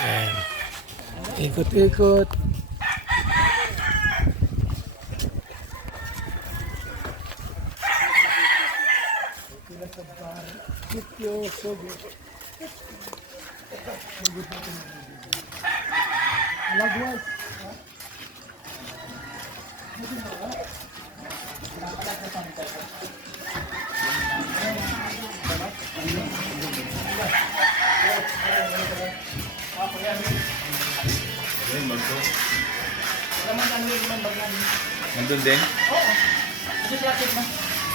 Ayan. Ikot-ikot. Lagwas. Nandun din? Oo.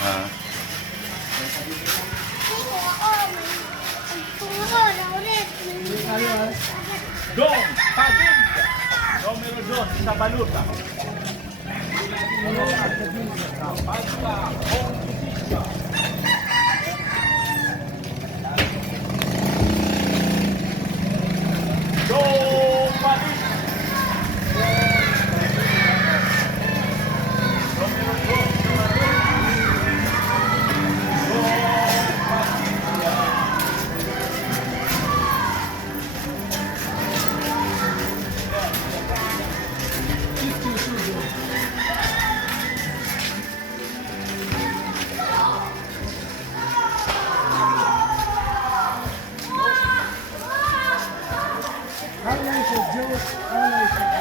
Ah. Dong Padilla, numero 2 sa Baluta. Dong Padilla, numero 2 sa Highlights of Jewish, highlights of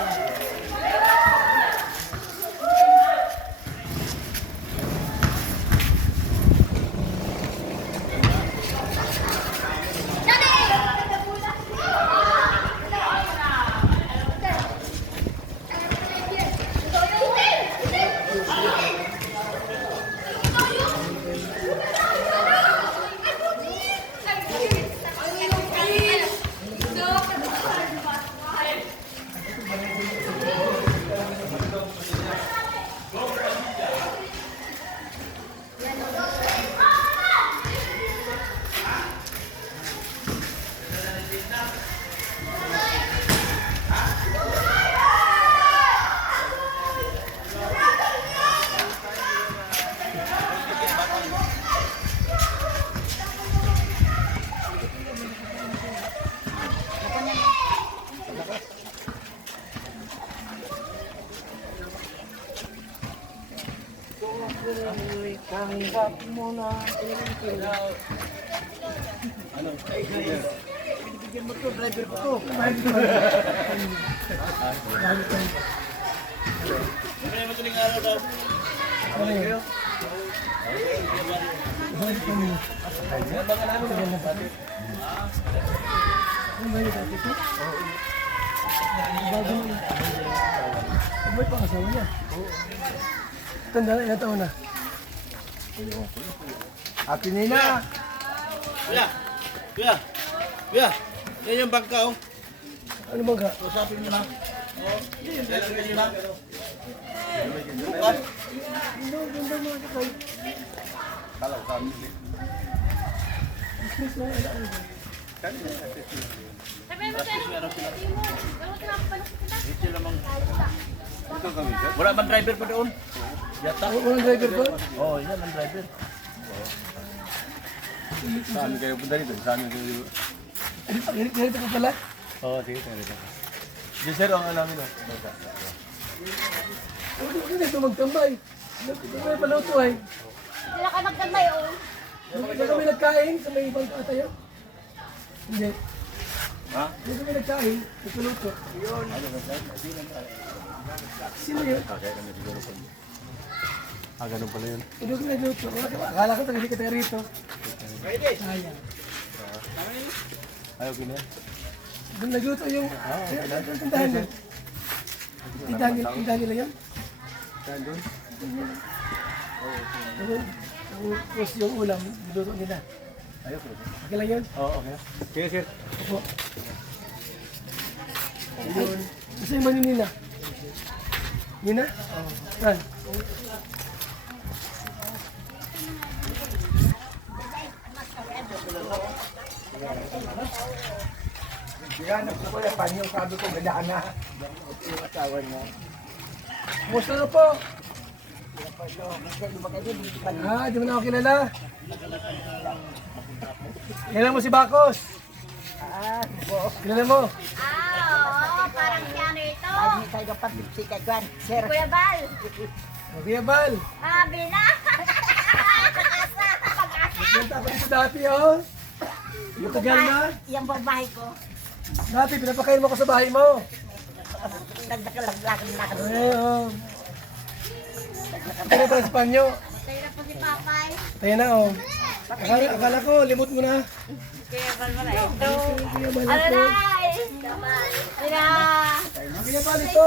tanggap mo na bigyan mo to, driver ko to. May pangasawa niya. Tanda na, ilang taon na? Happy Nina! Kuya! Kuya! Kuya! Yan yung bangka oh. Ano bang ka? Usapin mo na. Oo. Kailan ganyan na? Bukas? Ganda mga kakay. Kalaw kami. Business na ano ba? Sabi mo tayo, gawin ka lang pala kita. Ito lamang. Ito kami, sir. Wala man driver pa doon. Yata. Walang driver ko? Oo, yan ang driver. Saan kayo punta dito? Saan kayo? Ganito ko pala? Oo, sige, sige. Yes, sir, ang alamin na. Hindi dito magtambay. May pala ito ay. Sila ka magdamay, oh. Hindi kami nagkain sa may ibang katayo. Hindi. Ha? Hindi kami nagkain. Nagkuluto. Yun. Sino yun? Okay, kami siguro po. Ah, ganun pala yun. Hindi kami nagluto. Akala ko taga ka tayo rito. Sayang. Ayaw ko na. Doon nagluto yung... Yung tindahan nila. Tindahan nila yun? Saan doon? Tapos yung ulam, niluto nila. Ayaw ko na. Okay lang yun? Oo, okay. Sige, sir. Opo. Ayun. Gusto yung mani nila? Nina? Oo. Saan? Yan, ko yung panyo, sabi ko, gandaan na. Yung asawa niya. Kumusta na po? Ah, Di mo na ako kilala. Kilala mo si Bakos? Yan. Po. Kilala mo? Oo, parang si ano ito. Ay, tayo ka si Kagwan. Sir. Kuya Bal. Kuya Bal. Sabi na. Punta ako dito dati, oh. Matagal na. Yung babae ko. Dati, pinapakain mo ko sa bahay mo. Nagdakalaglakan. Eh, oh. Tayo na tayo sa panyo. Tayo na po si Papay. Tayo na, oh. Akala ko, limot mo na. Kuya Bal mo na ito. Kuya Bal Ano ito. na? Sina. Kuya Bal ito.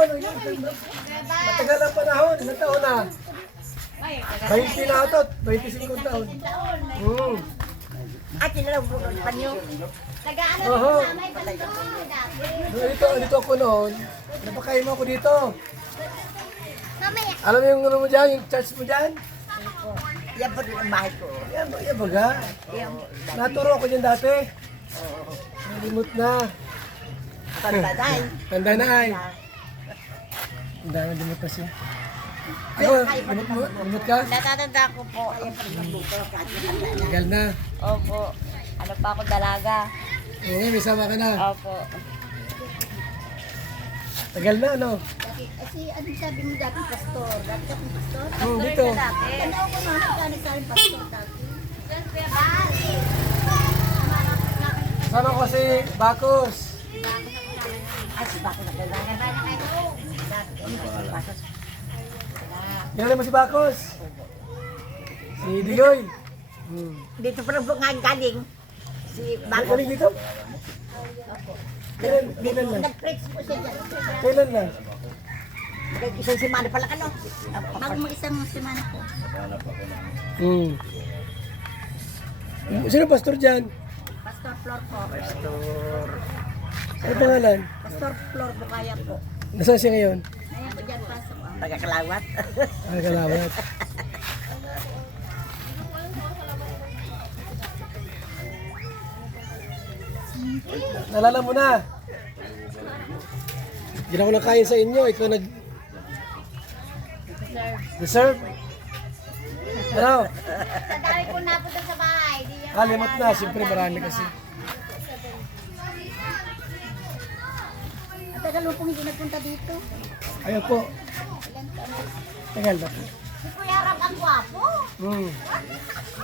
Matagal ang panahon. Ilang taon na? 20 na ito. 25 taon. At tinalabog pa niyo. Taga-ano Oho. sa may pastor mo dati. Dito ako noon. Napakain mo ako dito. Mamaya. Alam mo yung ano mo dyan, yung church mo dyan? Yan po din ang bahay ko. Yan baga. Naturo ako dyan dati. Nalimot na. Tandaday. Tanda na ay. Tanda na, limot na siya. Ako, limot ka? Natatanda ko po. Tagal na. Opo. Ano pa ako dalaga? Oo, may sama ka na. Opo. Tagal na, ano? Kasi ano sabi mo dati, pastor? Dati ka pong pastor? Dito. Tanda ko mga nagkano sa akin pastor dati. Kuya Bal. Sama ko si Bacos. Ay, si Bako na kailangan. Kilala mo si Bacos? Si Diloy. Dito pa nga galing. Si Bako. Galing dito? Kailan lang? Nag-preach po siya dyan. Kailan lang? Isang semana pala ano. Bago mo isang semana po. Sino pastor dyan? Pastor Flor po. Ano pangalan? Pastor Flor Bukaya po. Nasaan siya ngayon? Ayan po dyan pasok. Taga-Kalawat. Kalawat. Nalala mo na. Hindi na ako nakain sa inyo. Ikaw nag... Deserve? Ano? Sa dami po napunta sa bahay. Di yan Kalimot na. Siyempre marami kasi. Ang tagal mo pong hindi nagpunta dito. Ayaw po. Tagal na po. Si Kuya Ram ang gwapo.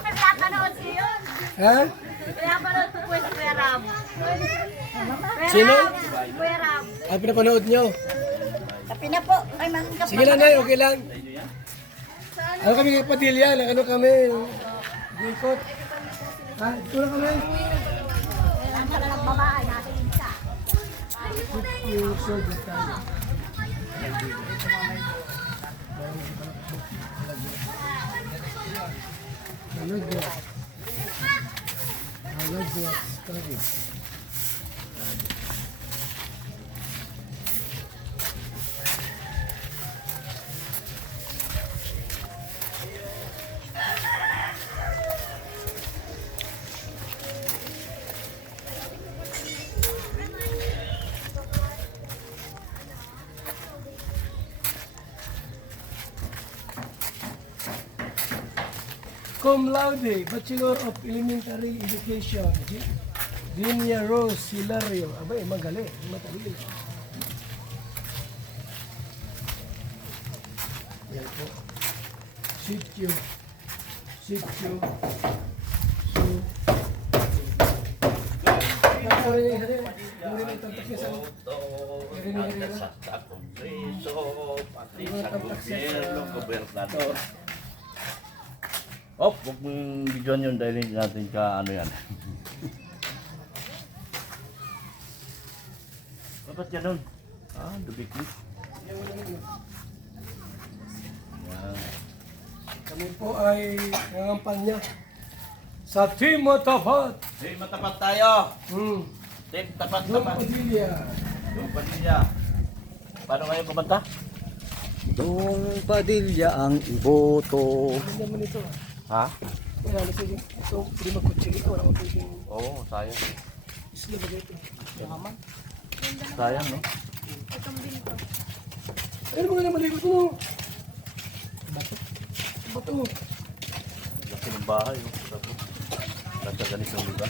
Napapanood ko yun. Ha? Pinapanood ko po si Kuya Ram. Kuya Sino? Ram, Kuya Ram. Ah, pinapanood nyo? Kapi na po. Ay, mga Sige lang, Nay. Okay lang. Ano kami kay Padilla? Ano kami? Gikot. Ha? Ito na kami. Kailangan pala ng babae natin isa. Yung soldier tayo. Malagyan. Malagyan. Malagyan. Cum laude, Bachelor of Elementary Education, Dinia Rose Hilario. Abay, magaling, matalino. Yan po. Sityo. Sityo. So. Ano rin yung isa rin? Yung rin yung tantak siya sa... Yung rin yung rin yung... Op, huwag mong bigyan yun dahil hindi natin ka ano yan. Dapat yan nun. Ah, dubikli. Yan. Kami po ay nangampanya sa Team Matapat. Hey, matapat tayo. Tip, Doon tapat-tapat. Padilla. Yung panilya. Paano kayo kumanta? Dong Padilla ang iboto. Ano naman ito? Ha? Wala na sige. Ito, hindi magkutsili ko. Wala magkutsili. Oo, sayang. Isla ba ito? Sayang, no? Ano mo nga naman likod mo? Bato. Bato mo. Laki ng bahay, oh. Tapos, nasa ganitong lugar.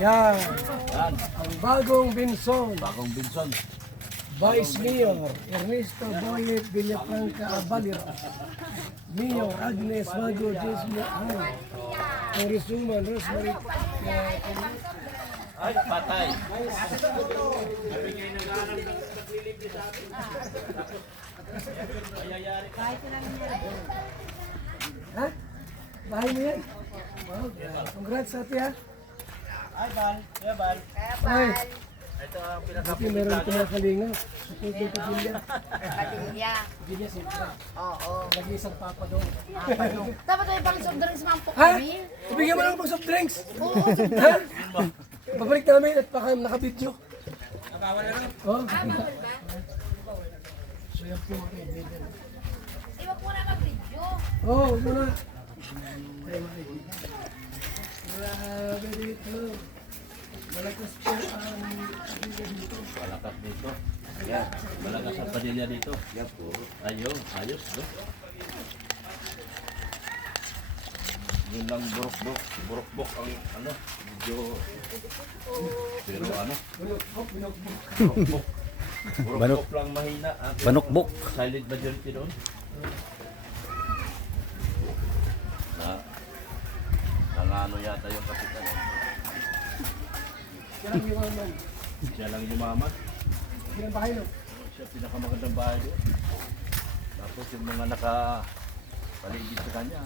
Yan. Yan. Ang bagong Binson. Bagong Binson. Vice Mayor Ernesto Boyet Villafranca Abalira. Mayor Agnes Mago Jesme Ano. Congresswoman Rosemary Ay, patay. Ha? Bahay mo yan? Wow, congrats ate ha. Ay, Bal. Kuya Bal. Ay, Ito ang ate meron ito mga kalinga. Support ng pagilya. Padilla. Pagilya siyempre. Oo. Lagi isang papa doon. Dapat may pang soft drinks mampok Ha? kami. Ibigyan mo lang pang soft drinks. Oo. Ha? Babalik namin at baka nakabidyo. Nakawala na. Oh. So yan po mga kaibigan. Iwag mo na mag-video. Oh, huwag mo na. Ay, makikita. Grabe dito. Malakas po ang kaibigan dito. Malakas dito. Yan. Malakas ang padilya dito. Yan po. Ayun. Ayos. No? Yun lang buruk-buruk. Buruk-buruk ang ano. Medyo. Pero ano. Buruk-buruk. Buruk-buruk lang mahina. Banukbok. Silent majority doon. Nangano yata yung kapitan. Yan ang iwaman. Siya lang yumaman. Yan ang bahay no? Siya pinakamagandang bahay doon. Tapos yung mga paligid sa kanya,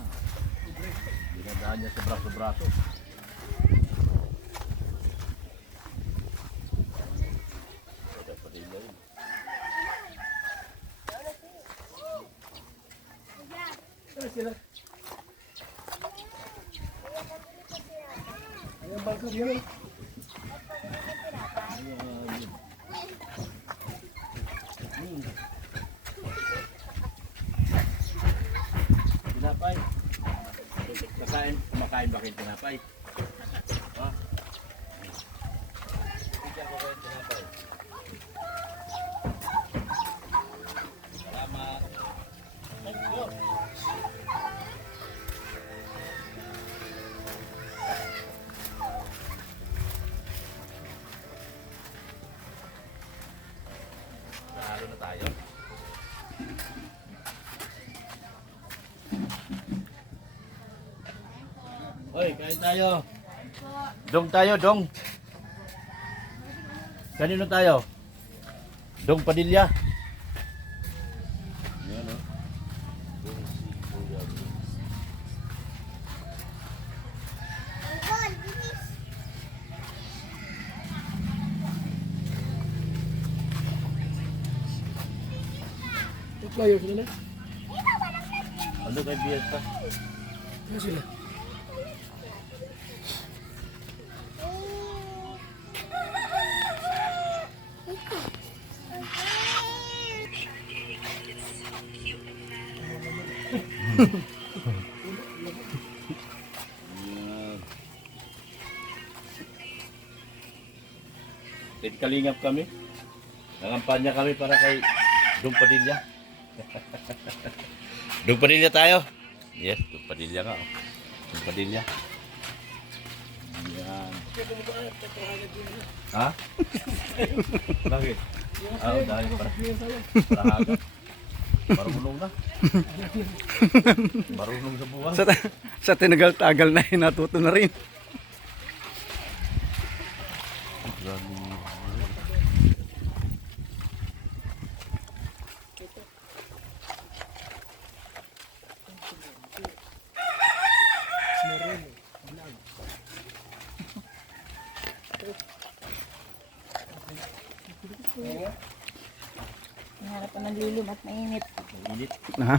dinadaan niya sa braso-braso. Kaya pati niya yun. Saan sila? Ayan bangkag yun. Tinapay. Kumakain ba kayo tinapay? Ha? Bigyan ko kayo tinapay. Salamat. Thank you. Nahalo na tayo. Hoy, kain tayo. Dong tayo, dong. Kanino tayo? Dong Padilla. Yan o. Dong si Kuya Vince. Yung flyers nila. Ano kay Biesta? Ano sila? Kalingap kami. Nangampanya kami para kay Dong Padilla. Dong Padilla tayo. Yes, Dong Padilla nga. Oh. Dong Padilla. Yan. Ha? Bakit? Dahil para hagat. Marunong na. Marunong sa buwan. Sa tinagal-tagal na natuto na rin. Nangarap pa ng lilim at mainit. Init. Ha?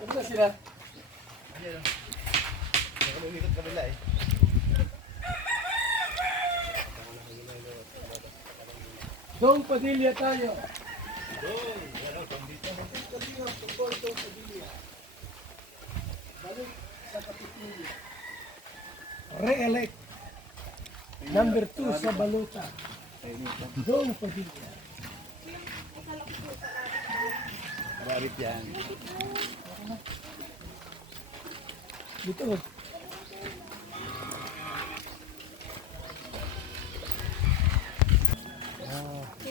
Ano na sila? Dong Padilla tayo. Re-elect. Number 2 sa Baluta. Dong Padilla. Marit yan. Dito.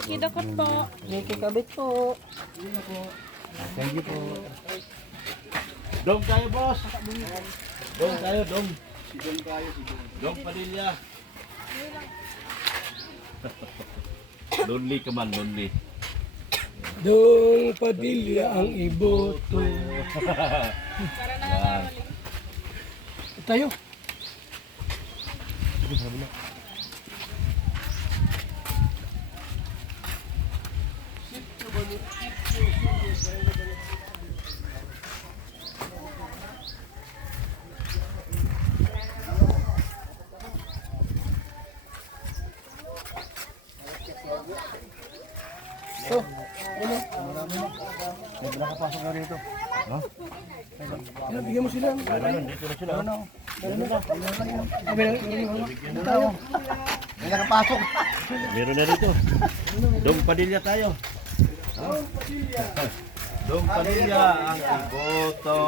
Ricky Dakot po. Ricky Kabit po. Thank you po. Dong tayo, boss. Dong tayo, dong. Dong Padilla. Lonely ka man, lonely. Dong Padilla ang iboto. Yan. Tayo. May nakapasok na rito. Ano, bigyan mo sila. Dito na sila. May nakapasok. Meron na rito. Dong Padilla tayo. Dong Padilla ang iboto.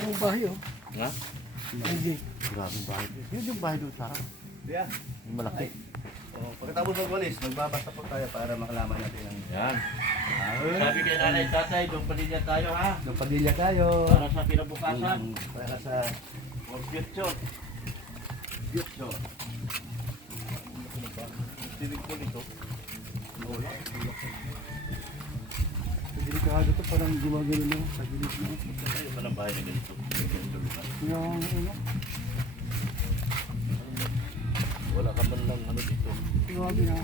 Buong bahay, oh. Ha? Hindi. Grabing bahay. Yun yung bahay doon sa akin. Yeah. Yung malaki. Oh, pagkatapos magwalis, magbabasa po tayo para makalaman natin ang... Yan. Sabi kay nanay tatay, Dong Padilla tayo ha. Ng Padilla tayo. Para sa kinabukasan. Para sa... For future. Future. Tinig ko nito. Delikado to, parang gumagano na sa gilid mo. Tayo pa ng bahay na ganito. Yung ano, Wala ka man lang ano dito. grabe na.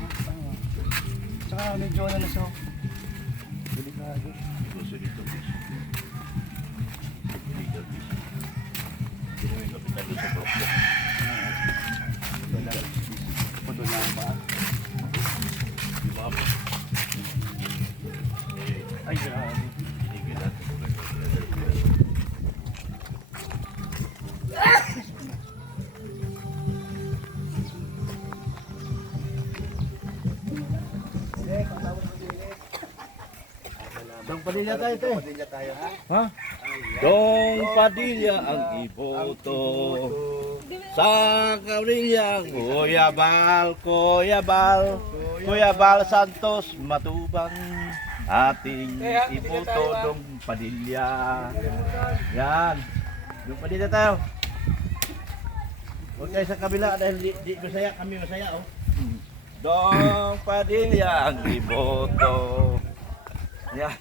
Saka medyo ano na siya. Delikado. Gusto dito. Legal this. Hindi namin kapitan doon sa block. Puto na ang paa. Di ba? Ay, grabe. Tinigil natin. Dong Padilla tayo, te. Padilla tayo, ha? Ha? Dong Padilla ang iboto. Sa Kabrilyang Kuyabal Santos Matubang ating iboto Dong Padilla. Yan. Dong Padilla tayo. Huwag kayo sa kabila dahil di masaya, kami masaya oh. Dong Padilla ang iboto. Yan.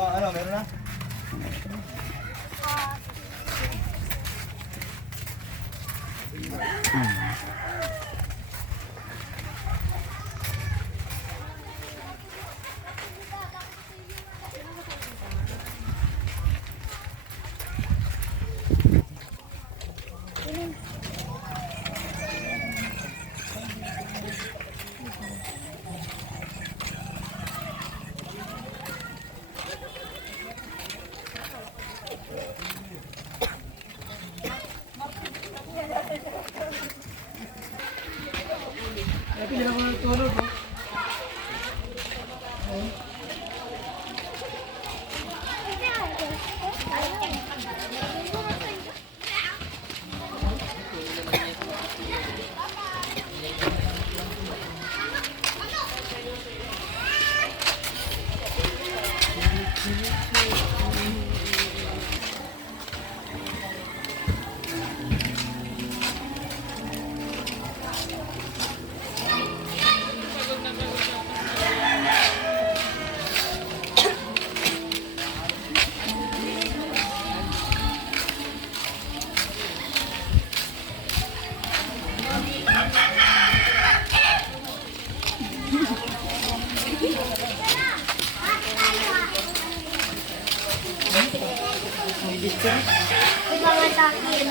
Oh, ano, meron na? akin.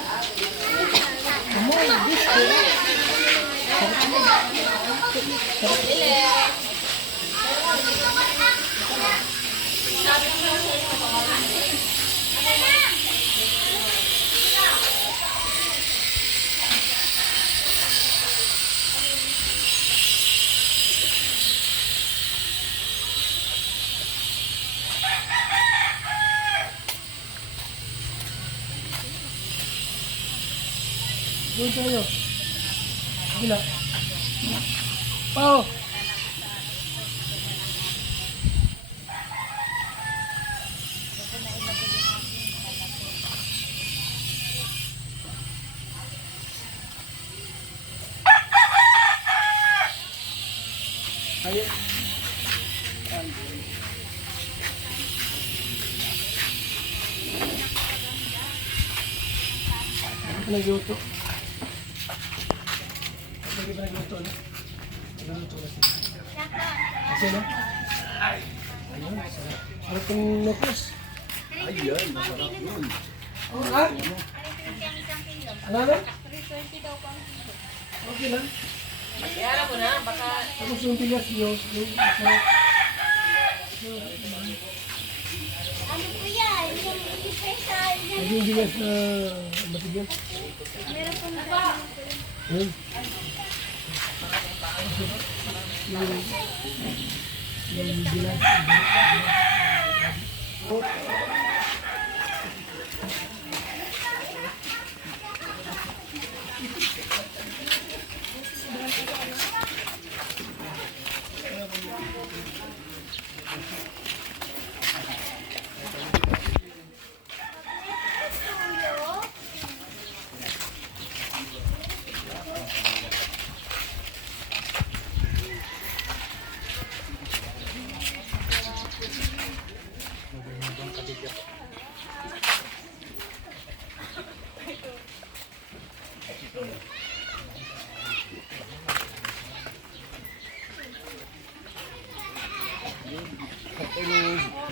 Doon tayo. Kabila. Pao. Ayo. Nagluto. Lagi pa nagluto na. Nagluto na siya. Kasi na? Ayun, sarap. Sarap yung necklace. Ayun, masarap yun. Oh, ha? Ano na? Okay lang. Kaya mo na, baka Tapos yung bigas nyo, yung sarap. Ano po yan? Yung special na. Yung bigas na matigas. Meron po na. Yun. Yung bigas.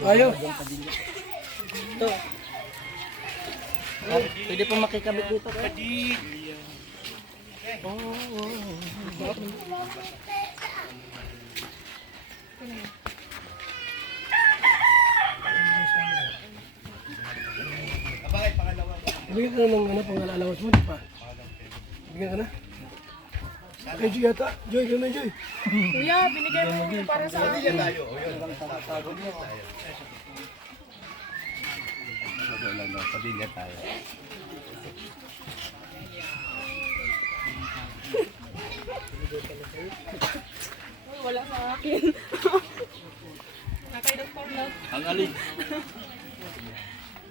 Ayo. Pwede po makikabit dito. Bigyan ka na ng ano, pang-alawas mo, di pa? Bigyan ka na? Kay Joy yata. Joy, ka na Joy. kuya, binigay mo para sa akin. Pamilya tayo. Uy, wala sa akin. Nakay Dr. Love. Ang alin.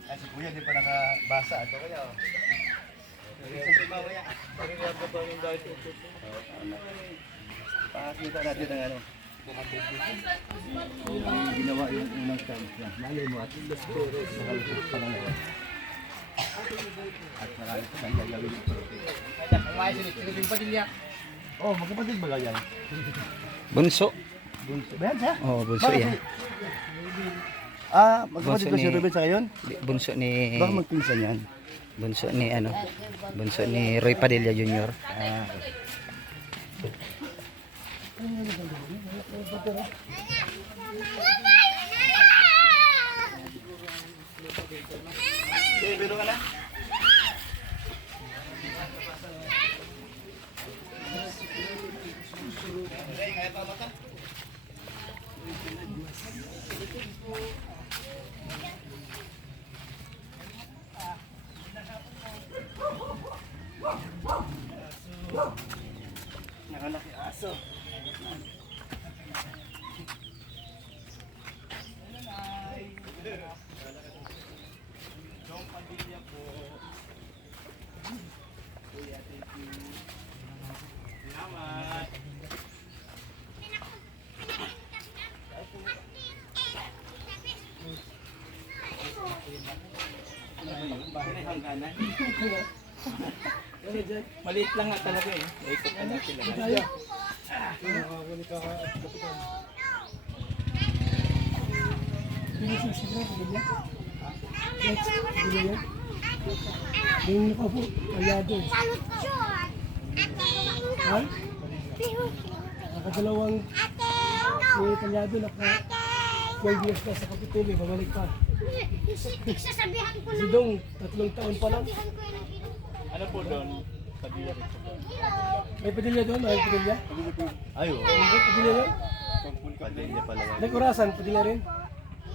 Ay, si Kuya, di pa nakabasa. Ito kaya. Pakita natin ang ano. Ginawa yung unang chance niya. Malay mo at nakalusot pa na naman. At marami pa kang gagawin. Oh, magkapatid ba yan? Bunso. Bunso. Ba yan siya? Oh, bunso Bakit yan. Magkapatid ba Bunso si ni- Ruben sa ngayon? Bunso ni Baka magpinsan yan. bunso ni ano? Bunso ni Roy Padilla Jr. Biro ka na? Nakalaki aso. Maliit lang nga talaga eh. Ikot na natin lahat. Tayo. Bilis na siguro, bigyan. Next, bigyan. Yung nakaupo, kalyado. Ha? Nakadalawang kalyado, naka 12 years na sa Kapitulo, babalik pa. Sasabihan ko Si Dong, 3 taon pa lang. Ano po doon? Padilla rin po doon. May padilya doon, may padilya. Ay, oo. Hindi, padilya doon. Padilla pala. Nagkurasan, padilya rin.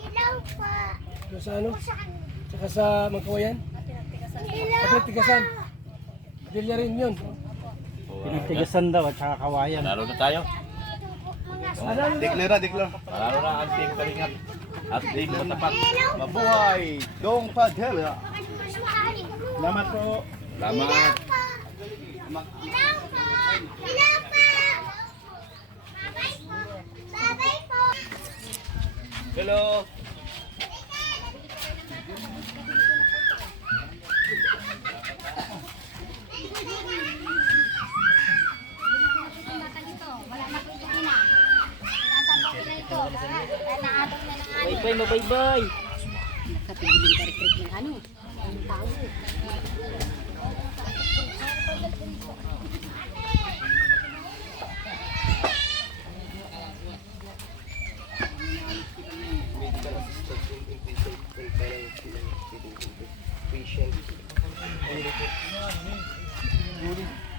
Ilaw pa. Doon sa ano? Saka sa Magkawayan. At Tigasan. Padilya rin yun. Pinagtigasan daw at saka kawayan. Laro na tayo. Deklara. Laro na ang team Kalingap. At team Matapat. Mabuhay! Dong Padilla! Salamat po. Salamat. Ilaw pa. Ilaw pa. Babay po. Babay po. Hello. Bye-bye, bye-bye. Nakatigiling ka rin ng ano? Ang tao.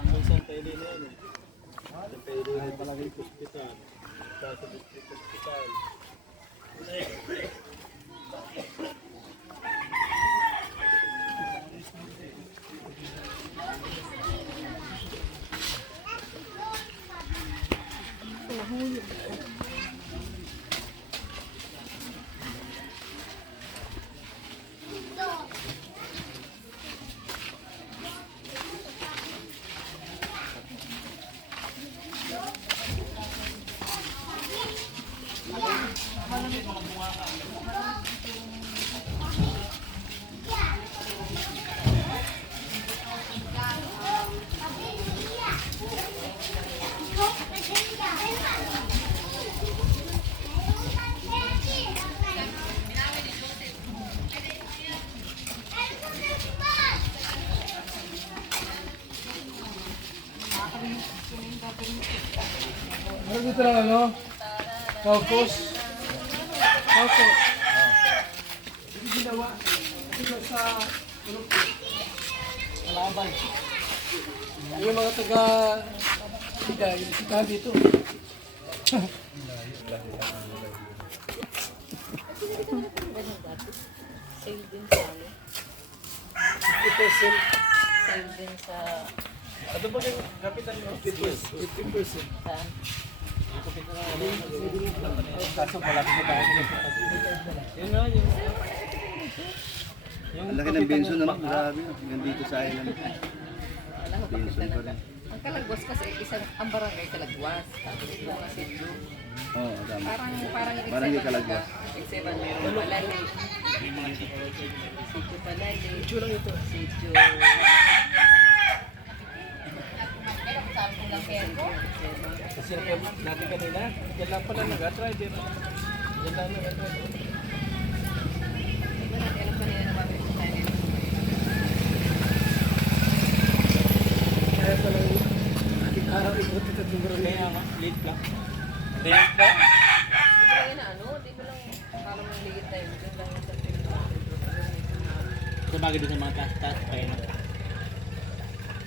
Hanggang Santa Elena yan eh. Santa Elena yung palagay sa hospital. Sa district hospital. Ano dito lang ano? Focus. Focus. Hindi ginawa. Dito sa Kalaban. Yung mga taga Tiga, yung sitahan dito. Sale din sa ano? 50%. Sale din sa... Ano ba yung kapitan mo? 50%. 50%. Saan? Kaso malaki na tayo. Yun nga, yun. Ang laki ng benson naman, grabe. Hanggang dito sa island. Alam mo, Benson pa rin. ang Kalagwas kasi isang ang barangay Kalagwas. Tapos ito mga Sidyo. Oo, tama. Parang yung Barangay X7 Kalagwas. X7 meron Palali. Sidyo Palali. Ito lang ito. Sidyo... Kasi natin kanina, yan lang pala nag-try din. Yan lang nag-try. Alam ko nila na mabit sa tayo. Kaya palang ating araw ikot ito ng barangay. Kaya nga, late lang. Late lang? Di ba yun na ano? Di ba lang parang may ligit tayo. Diyan lang yung sa Sabagay doon sa mga taas-taas, kaya na.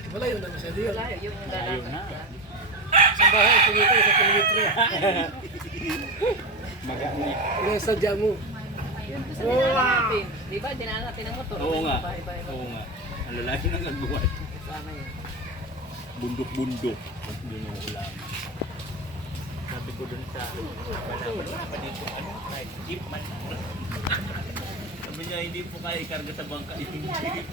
Wala yun naman siya diyo. wala yung dalaman. Sa bahay, ito dito, 1 kilometro. Magaan eh. Yung sadya mo. Yun po sa dinanapin. Di ba? Dinanapin ang motor. Oo nga. Bahay-bahay. Oo nga. Ang lalaki ng nagbuhat. Sana yun. Bundok-bundok. Doon ang ulam. Sabi ko doon sa wala pa dito ano, kahit jeep man. Sabi niya hindi po kaya ikarga sa bangka yung jeep.